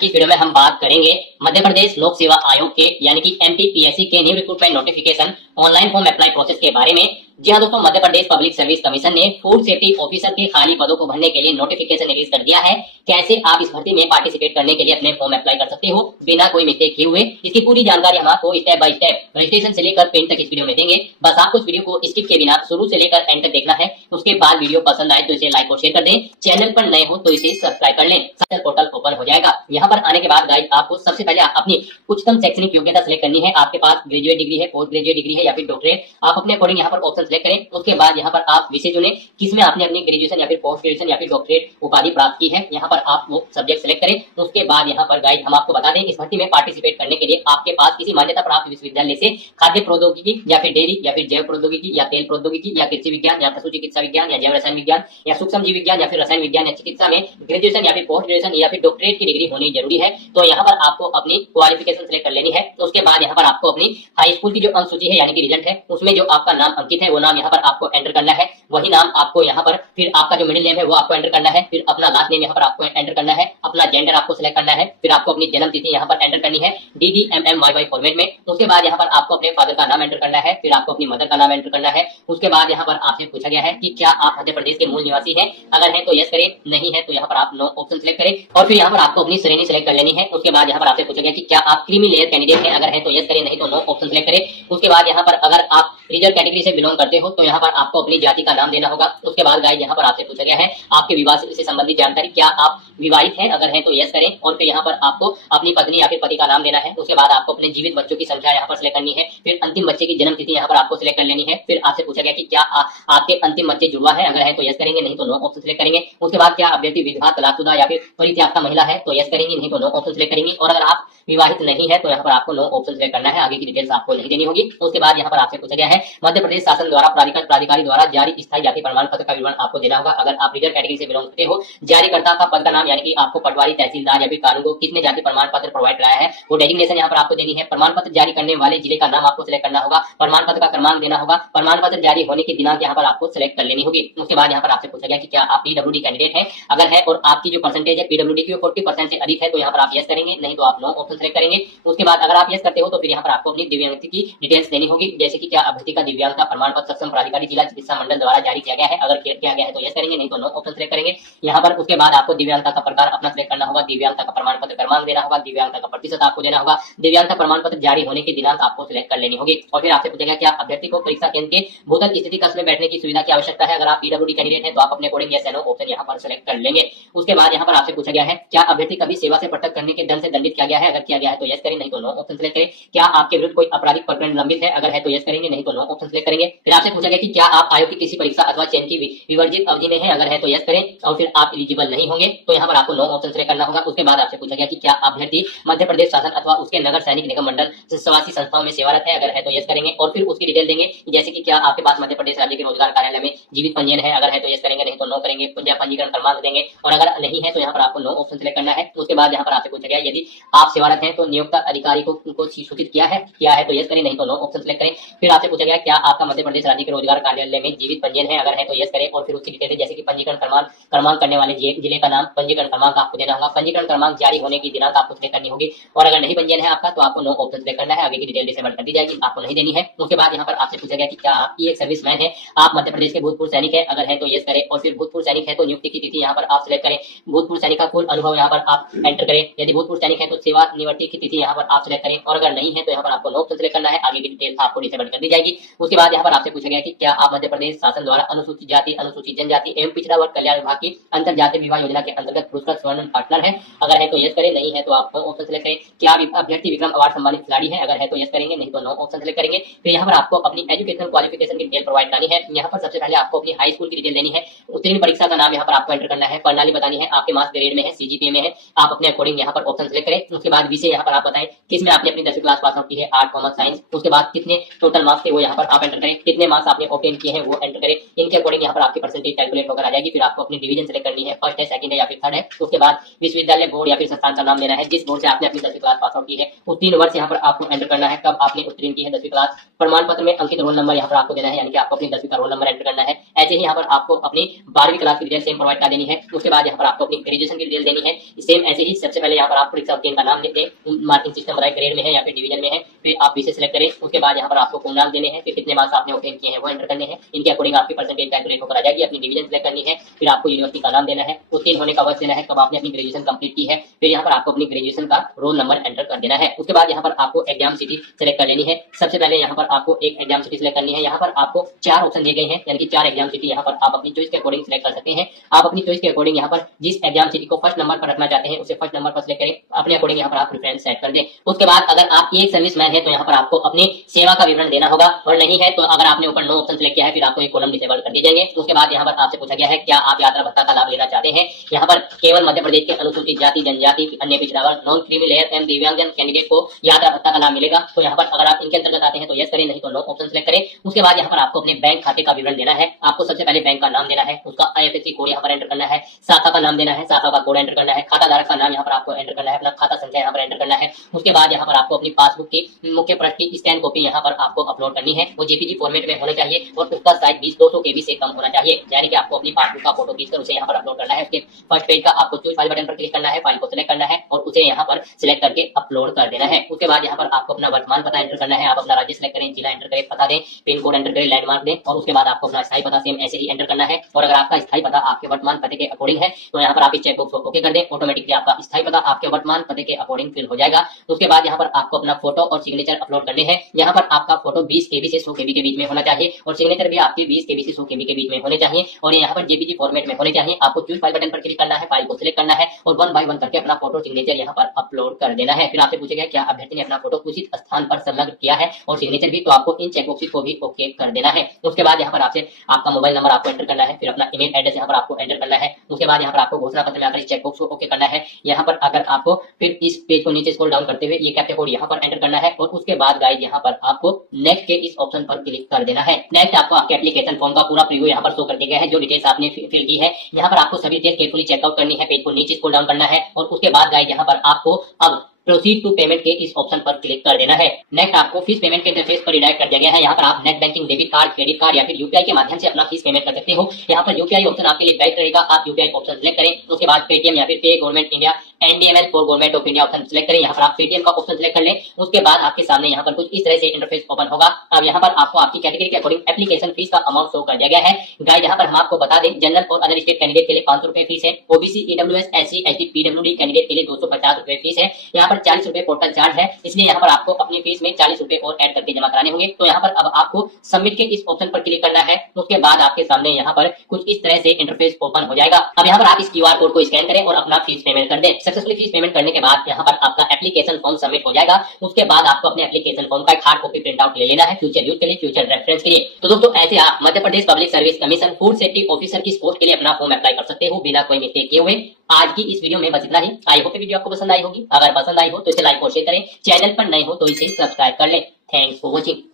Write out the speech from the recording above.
की इस वीडियो में हम बात करेंगे मध्य प्रदेश लोक सेवा आयोग के यानी कि एमपीपीएससी के new recruitment notification online form apply process के बारे में। जी हाँ दोस्तों, मध्य प्रदेश पब्लिक सर्विस कमीशन ने फूड सेफ्टी ऑफिसर के खाली पदों को भरने के लिए नोटिफिकेशन रिलीज कर दिया है। कैसे आप इस भर्ती में पार्टिसिपेट करने के लिए अपने फॉर्म अप्लाई कर सकते हो बिना कोई मिस्टेक किए हुए, इसकी पूरी जानकारी हम आपको स्टेप बाय स्टेप रजिस्ट्रेशन से लेकर पेन तक इस वीडियो में देंगे। बस आपको इस वीडियो को स्किप के बिना शुरू से लेकर एंड तक देखना है। उसके बाद वीडियो पसंद आए तो इसे लाइक और शेयर कर दें। चैनल पर नए हो तो इसे सब्सक्राइब कर लें। पोर्टल ओपन हो जाएगा। यहाँ पर आने के बाद गाइस आपको सबसे पहले अपनी उच्चतम शैक्षणिक योग्यता सिलेक्ट करनी है। आपके पास ग्रेजुएट डिग्री है, पोस्ट ग्रेजुएट डिग्री है या फिर डॉक्टरेट, आप अपने अकॉर्डिंग यहाँ पर ऑप्शन सिलेक्ट करें। उसके बाद यहाँ पर आप विषय चुनें किसमें आपने अपनी ग्रेजुएशन या फिर पोस्ट ग्रेजुएशन या फिर डॉक्टरेट उपाधि प्राप्त की है। यहाँ पर आप वो सब्जेक्ट सिलेक्ट करें। उसके बाद यहाँ पर गाइस हम आपको बता दें, इस भर्ती में पार्टिसिपेट करने के लिए आपके पास किसी मान्यता प्राप्त विश्वविद्यालय से खाद्य प्रौद्योगिकी या फिर डेयरी या फिर जैव प्रौद्योगिकी या तेल प्रौद्योगिकी या कृषि विज्ञान या पशु चिकित्सा विज्ञान या जैव रसायन विज्ञान या सूक्ष्म जीव विज्ञान या फिर रसायन विज्ञान या चिकित्सा में ग्रेजुएशन या फिर पोस्ट ग्रेजुएशन या फिर डॉक्टरेट की डिग्री होनी जरूरी है। तो यहाँ पर आपको अपनी क्वालिफिकेशन सिलेक्ट कर लेनी है। उसके बाद यहाँ पर आपको अपनी हाई स्कूल की जो अंक सूची है यानी कि रिजल्ट है उसमें जो आपका नाम अंकित है वो नाम यहाँ पर आपको एंटर करना है। वही नाम आपको यहाँ पर फिर आपका जो मिडिल नेम है वो आपको एंटर करना है। फिर अपना लास्ट नेम यहाँ पर आपको एंटर करना है। अपना जेंडर आपको सिलेक्ट करना है। फिर आपको अपनी जन्म तिथि यहाँ पर एंटर करनी है DDMMYY फॉर्मेट में। उसके बाद यहाँ पर आपको अपने फादर का नाम एंटर करना है। फिर आपको अपनी मदर का नाम एंटर करना है। उसके बाद यहाँ पर आपसे पूछा गया है कि क्या आप मध्य प्रदेश के मूल निवासी हैं। अगर है तो यस करें, नहीं है तो यहाँ पर आप नो ऑप्शन सिलेक्ट करें। और फिर यहाँ पर आपको अपनी श्रेणी सिलेक्ट कर लेनी है। उसके बाद यहाँ पर आपसे पूछा गया कि क्या आप क्रीमी लेयर कैंडिडेट हैं। अगर है तो यस करें, नहीं तो नो ऑप्शन सिलेक्ट करें। उसके बाद यहाँ पर अगर आप रिजर्व कैटेगरी से बिलोंग करते हो तो यहाँ पर आपको अपनी जाति का नाम देना होगा। उसके बाद गाइस यहाँ पर आपसे पूछा गया है आपके विवाह से संबंधित जानकारी, क्या आप विवाहित हैं। अगर है तो यस करें। और फिर यहाँ पर आपको अपनी पत्नी या फिर पति का नाम देना है। उसके बाद आपको अपने जीवित बच्चों की संख्या यहाँ पर सिलेक्ट करनी है। फिर अंतिम बच्चे की जन्म तिथि यहाँ पर आपको सिलेक्ट कर लेनी है। फिर आपसे पूछा गया कि क्या आपके अंतिम बच्चे जुड़वा है। अगर है तो यस करेंगे, नहीं तो नो ऑप्शन सिलेक्ट करेंगे। उसके बाद क्या अभ्यर्थी विधवा, तलाकशुदा या फिर परित्यक्ता महिला है तो यस करेंगे, नहीं तो नो ऑप्शन सिलेक्ट करेंगे। और अगर आप विवाहित नहीं है तो यहाँ पर आपको नो ऑप्शन सिलेक्ट करना है। आगे की डिटेल्स आपको नहीं देनी होगी। उसके बाद यहाँ पर आपसे पूछा गया है मध्य प्रदेश शासन द्वारा प्राधिकारी द्वारा जारी स्थायी जाति प्रमाण पत्र का विवरण आपको देना होगा। अगर आप रिजर्व कैटेगरी से बिलोंग करते हो, जारीकर्ता का पद का नाम यानी कि आपको पटवारी, तहसीलदार या फिर कानूनगो किसने जाति प्रमाण पत्र प्रोवाइड कराया है वो डेजिग्नेशन यहाँ पर आपको देनी है। प्रमाण पत्र जारी करने वाले जिले का नाम आपको सिलेक्ट करना होगा। प्रमाण पत्र का क्रमांक देना होगा। प्रमाण पत्र जारी होने की दिनांक यहाँ पर आपको सिलेक्ट कर लेनी होगी। उसके बाद यहाँ पर आपसे पूछा गया कि क्या आप PWD कैंडिडेट है। अगर है और आपकी जो परसेंटेज है PWD की 40% से अधिक है तो यहाँ पर आप यस करेंगे, नहीं तो आप नो ऑप्शन सिलेक्ट करेंगे। उसके बाद अगर आप यस करते हो तो फिर यहाँ पर आपको अपनी दिव्यांगता की डिटेल्स देनी होगी, जैसे कि क्या अभ्यर्थी का दिव्यांगता प्रमाण पत्र सक्षम प्राधिकारी जिला चिकित्सा मंडल द्वारा जारी किया गया है। अगर किया गया है तो यस करेंगे, नहीं तो नो ऑप्शन सिलेक्ट करेंगे यहाँ पर। उसके बाद आपको दिव्यांगता का प्रकार अपना सिलेक्ट करना होगा। दिव्यांगता का प्रमाण पत्र क्रमांक देना होगा। दिव्यांगता का प्रतिशत आपको देना होगा। दिव्यांगता प्रमाण पत्र जारी होने की दिनांक आपको सिलेक्ट कर लेनी होगी। और फिर आपसे पूछेगा क्या अभ्यर्थी को परीक्षा केंद्र के भूतल स्थिति कक्ष में बैठने की सुविधा की आवश्यकता है। अगर आप PWD कैंडिडेट है तो आप अपने अकॉर्डिंग यस या नो ऑप्शन यहाँ पर सिलेक्ट कर लेंगे। उसके बाद यहाँ पर आपसे पूछा गया है क्या अभ्यर्थी कभी सेवा से पृथक करने के दंड से दंडित किया गया है। अगर किया गया है तो यस करें, नहीं तो नो ऑप्शन सिलेक्ट करें। क्या आपके विरुद्ध कोई आपराधिक प्रकरण लंबित है। अगर है तो यस करेंगे, नहीं तो नो ऑप्शन सिलेक्ट करेंगे। फिर आपसे पूछा गया कि क्या आप आयोग की किसी परीक्षा अथवा चयन की विवर्जित अवधि में है। अगर है तो यस करें। और फिर आप एलिजिबल नहीं होंगे तो यहाँ पर आपको नो ऑप्शन सिलेक्ट करना होगा। उसके बाद आपसे पूछा गया कि क्या अभ्यर्थी मध्य प्रदेश शासन अथवा उसके नगर सैनिक निगम मंडल समाजी संस्थाओं में सेवारत है। अगर है तो यस करेंगे। और फिर उसकी डिटेल देंगे, जैसे कि क्या आपके पास मध्य प्रदेश राज्य के रोजगार कार्यालय में जीवित पंजीयन है। अगर है तो यस करेंगे, नहीं तो नो करेंगे। पंजीकरण क्रमांक देंगे। और अगर नहीं है तो यहाँ पर आपको नो ऑप्शन सिलेक्ट करना है। उसके बाद यहाँ पर आपसे पूछा गया यदि आप सेवारत हैं तो नियुक्त अधिकारी को सूचित किया है तो यस करें, नहीं तो नो ऑप्शन सिलेक्ट करें। फिर आपसे पूछा गया क्या आपका मध्य प्रदेश राज्य के रोजगार कार्यालय में जीवित पंजीयन है। अगर है तो यस करें। और फिर उसकी डिटेल जैसे कि पंजीकरण क्रमांक करने वाले जिले का नाम, पंजीकरण क्रमांक आपको देना होगा। पंजीकरण क्रमांक जारी होने की दिनांक आपको सिलेक्ट करनी होगी। और अगर नहीं पंजीयन है आपका तो आपको नो ऑप्शन सिलेक्ट करना है। आगे की डिटेल डिसेबल कर दी जाएगी, आपको नहीं देनी है। उसके बाद यहाँ पर आपसे पूछा गया कि क्या आपकी एक सर्विसमैन है, आप मध्य प्रदेश के भूतपूर्व सैनिक है। अगर है तो यस करें। और फिर भूतपूर्व सैनिक है तो नियुक्ति की तिथि यहाँ पर आप सिलेक्ट करें। भूतपूर्व सैनिक का कुल अनुभव यहाँ पर आप एंटर करें। यदि भूतपूर्व सैनिक है तो सेवानिवृत्ति की तिथि यहाँ पर आप सिलेक्ट करें। और अगर नहीं है तो यहाँ पर आपको नो ऑप्शन सिलेक्ट करना है। आगे की डिटेल आपको डिसेबल कर दी जाएगी। उसके बाद यहाँ पर आपसे पूछा गया कि क्या आप मध्य प्रदेश शासन द्वारा अनुसूचित जाति, अनुसूचित जनजाति एवं पिछड़ा वर्ग कल्याण विभाग की अंतर जातीय विवाह योजना के अंतर्गत पुरस्कृत स्वर्ण पार्टनर है। अगर है तो यस करें, नहीं है तो आप नो ऑप्शन सिलेक्ट करें। क्या अभ्यर्थी विक्रम अवार्ड सम्मानित खिलाड़ी है। अगर है तो यस करेंगे, नहीं तो नो ऑप्शन सिलेक्ट करेंगे। फिर यहाँ पर आपको अपनी एजुकेशनल क्वालिफिकेशन की डिटेल प्रोवाइड करनी है। यहाँ पर सबसे पहले आपको अपनी हाई स्कूल की डिटेल देनी है। उत्तीर्ण परीक्षा का नाम यहाँ पर आपको एंटर करना है। प्रणाली बतानी है, आपके मार्क्स ग्रेड में है, CGPA में है। आप अपने अकॉर्डिंग यहाँ पर ऑप्शन सिलेक्ट करें। उसके बाद विषय यहाँ पर आप बताएं किसमें आपने अपनी 10वीं क्लास पास आउट की है, आर्ट, कॉमर्स, साइंस। उसके बाद कितने टोटल मार्क्स थे वो वो यहाँ पर आप एंटर करें, कितने मार्क्स आपने ऑब्टेन किए हैं वो एंटर करें, इनके अकॉर्डिंग यहाँ पर आपकी परसेंटेज कैलकुलेट होकर आ जाएगी। फिर आपको अपनी डिवीजन सेलेक्ट करनी है, फर्स्ट है, सेकंड है या फिर थर्ड है। उसके बाद विश्वविद्यालय, बोर्ड या फिर संस्थान का नाम देना है, जिस बोर्ड से आपने अपनी 10वीं क्लास पास आउट की है, उत्तीर्ण वर्ष यहाँ पर आपको एंटर करना है, कब आपने उत्तीर्ण की है 10वीं क्लास, प्रमाण पत्र में अंकित रोल नंबर यहाँ पर आपको देना है, यानी कि आपको अपनी 10वीं का रोल नंबर एंटर करना है। ऐसे ही यहाँ पर आपको अपनी 12वीं क्लास की डिटेल सेम प्रोवाइड कर देनी है। उसके बाद यहाँ पर आपको अपनी ग्रेजुएशन की डिटेल देनी है, सेम ऐसे ही। सबसे पहले यहाँ पर आप परीक्षा उत्तीर्ण का नाम देते हैं, मार्किंग सिस्टम बताए ग्रेड में है या फिर डिवीजन में है, फिर आप विषय सेलेक्ट करें। उसके बाद यहाँ पर आपको पूर्णांक देने हैं, फिर कितने मार्क्स आपने ऑब्टेन किए हैं वो एंटर करने हैं, इनके अकॉर्डिंग आपकी परसेंटेज कैलकुलेट होकर आ जाएगी। अपनी डिवीजन सेलेक्ट करनी है, फिर आपको यूनिवर्सिटी का नाम देना है, उत्तीर्ण होने का वर्ष देना है, कब आपने अपनी ग्रेजुएशन कंप्लीट की है, फिर यहाँ पर आपको अपनी ग्रेजुएशन का रोल नंबर एंटर कर देना है। उसके बाद यहाँ पर आपको एग्जाम सिटी सेलेक्ट कर लेनी है। सबसे पहले यहाँ पर आपको एक एग्जाम सिटी सेलेक्ट करनी है। यहाँ पर आपको 4 ऑप्शन दिए गए हैं, यानी कि 4 एग्जाम सिटी यहाँ पर आप अपनी चॉइस के अकॉर्डिंग सेलेक्ट कर सकते हैं। आप अपनी चॉइस के अकॉर्डिंग यहाँ पर जिस एग्जाम सिटी को फर्स्ट नंबर पर रखना चाहते हैं उसे फर्स्ट नंबर पर सेलेक्ट करें, अपने अकॉर्डिंग यहाँ पर आप प्रेफरेंस सेट कर दें। उसके बाद अगर आप एक सर्विसमैन है तो यहाँ पर आपको अपनी सेवा का विवरण देना होगा, और नहीं है तो अगर आपने ऊपर नो ऑप्शन सेलेक्ट किया है फिर आपको एक कॉलम डिसेबल कर दिए जाएंगे। उसके बाद यहाँ पर आपसे पूछा गया है क्या आप यात्रा भत्ता का लाभ लेना चाहते हैं। यहाँ पर केवल मध्य प्रदेश के अनुसूचित जाति, जनजाति, अन्य पिछड़ा वर्ग, नॉन क्रीमी लेयर एवं दिव्यांगजन कैंडिडेट को यात्रा भत्ता का लाभ मिलेगा। तो यहाँ पर अगर आप इनके अंतर्गत आते हैं तो यस करें, नहीं तो नो ऑप्शन सेलेक्ट करें। उसके बाद यहाँ पर आपको अपने बैंक खाते का विवरण देना है। आपको सबसे पहले बैंक का नाम देना है, उसका IFSC कोड यहाँ पर एंटर करना है, शाखा का नाम देना है, शाखा का कोड एंटर करना है, खाता धारक का नाम यहाँ पर आपको एंटर करना है, अपना खाता संख्या यहाँ पर एंटर करना है। उसके बाद यहाँ पर आपको अपनी पासबुक की मुख्य पृष्ठ की स्कैन कॉपी यहाँ पर आपको अपलोड करनी है। वो JPG फॉर्मेट में होना चाहिए और उसका साइज 200 KB से कम होना चाहिए, यानी कि आपको अपनी पासबुक का फोटो खींचकर उसे यहाँ पर अपलोड करना है। उसके फर्स्ट पेज का आपको चूज फाइल बटन पर क्लिक करना है, फाइल को सिलेक्ट करना है और उसे यहाँ पर सिलेक्ट करके अपलोड कर देना है। उसके बाद यहाँ पर आपको अपना वर्तमान पता एंटर करना है। आप अपना राज्य सिलेक्ट करें, जिला एंटर करें, पता दें, पिन कोड एंटर करें, लैंडमार्क दें और उसके बाद आपको अपना स्थायी पता सेम ऐसे ही एंटर करना है। और अगर आपका स्थायी पता आपके वर्तमान पते के अकॉर्डिंग है तो यहाँ पर आप इस चेकबॉक्स को ओके कर दें, ऑटोमेटिकली आपका स्थायी पता आपके वर्तमान पते के अकॉर्डिंग फिल हो जाएगा। उसके बाद यहाँ पर आपको अपना फोटो और सिग्नेचर अपलोड करने हैं। यहाँ पर आपका फोटो 20 KB से 100 KB के बीच में होना चाहिए और सिग्नेचर भी आपके 20 KB से 100 KB के बीच में होने चाहिए और यहाँ पर JPG फॉर्मेट में होने चाहिए। आपको चूज फाइल बटन पर क्लिक करना है, फाइल को सिलेक्ट करना है और 1 बाय 1 करके अपना फोटो सिग्नेचर यहाँ पर अपलोड कर देना है। फिर आपसे पूछेगा क्या अभ्यर्थी ने अपना फोटो उचित स्थान पर संलग्न किया है और सिग्नेचर भी, तो आपको इन चेकबॉक्सेस को भी ओके कर देना है। उसके बाद यहाँ पर आपसे आपका मोबाइल नंबर आपको एंटर करना है, फिर अपना ईमेल एड्रेस यहाँ पर आपको एंटर करना है। उसके बाद यहाँ पर आपको घोषणा पत्र में आकर इस चेकबॉक्स को ओके करना है। यहाँ पर अगर आपको फिर इस पेज को नीचे स्क्रॉल डाउन करते हुए ये कैप्चा कोड यहाँ पर एंटर करना है और उसके बाद गाइड यहाँ पर आपको नेक्स्ट के इस ऑप्शन पर क्लिक कर देना है। नेक्स्ट आपको आपके एप्लीकेशन फॉर्म का पूरा प्रीव्यू यहाँ पर शो कर दिया गया है, जो डिटेल्स आपने फिल की है। यहाँ पर आपको सभी डिटेल्स केयरफुली चेकआउट करनी है, पेज को नीचे स्क्रॉल डाउन करना है और उसके बाद गाइड यहाँ पर आपको अब प्रोसीड टू पेमेंट के इस ऑप्शन पर क्लिक कर देना है। नेक्स्ट आपको फीस पेमेंट के इंटरफेस पर रिडायरेक्ट कर दिया गया है। यहाँ पर आप net banking, debit card, credit card या फिर UPI के माध्यम से अपना फीस पेमेंट कर सकते हो। यहाँ पर UPI ऑप्शन आपके लिए बेस्ट रहेगा, आप UPI ऑप्शन सिलेक्ट करें। उसके बाद पेटीएम या फिर पे government India, NDML for government of India option select करें। यहाँ पर आप पेटीएम का ऑप्शन सिलेक्ट कर लें। उसके बाद आपके सामने यहाँ पर कुछ इस तरह से इंटरफेस ओपन होगा। अब यहाँ पर आपको आपकी कैटेगरी के अकॉर्डिंग एप्लीकेशन फीस का अमाउंट शो कर दिया गया है। गाइड यहाँ पर हम आपको बता दें, जनरल और अदर स्टेट कैंडिडेट के लिए 500 रुपए फीस है, OBC, EWS, SC, ST, PWD candidate के लिए 250 रुपए फीस है। यहाँ पर 40 रुपए पोर्टल चार्ज है, इसलिए यहाँ पर आपको अपनी फीस में 40 रुपए और ऐड करके जमा कराने होंगे। तो यहाँ पर अब आपको सबमिट के इस ऑप्शन पर क्लिक करना है। उसके बाद आपके सामने यहाँ पर कुछ इस तरह से इंटरफेस ओपन हो जाएगा। अब यहाँ पर आप इस QR कोड को स्कैन करें और अपना फीस पेमेंट कर दें। सक्सेसफुली फीस पेमेंट करने के बाद यहाँ पर आपका एप्लीकेशन फॉर्म सबमिट हो जाएगा। उसके बाद आपको अपने एप्लीकेशन फॉर्म का एक हार्ड कॉपी प्रिंट आउट ले लेना है, फ्यूचर यूज के लिए, फ्यूचर रेफरेंस के लिए। तो दोस्तों ऐसे आप Madhya Pradesh public service commission food safety officer की पोस्ट के लिए अपना फॉर्म अप्लाई कर सकते हो बिना कोई मिस्टेक किए हुए। आज की इस वीडियो में बस इतना ही। आई होप वीडियो आपको पसंद आई होगी। अगर पसंद आई हो तो इसे लाइक और शेयर करें, चैनल पर नए हो तो इसे सब्सक्राइब कर लें। Thanks for watching.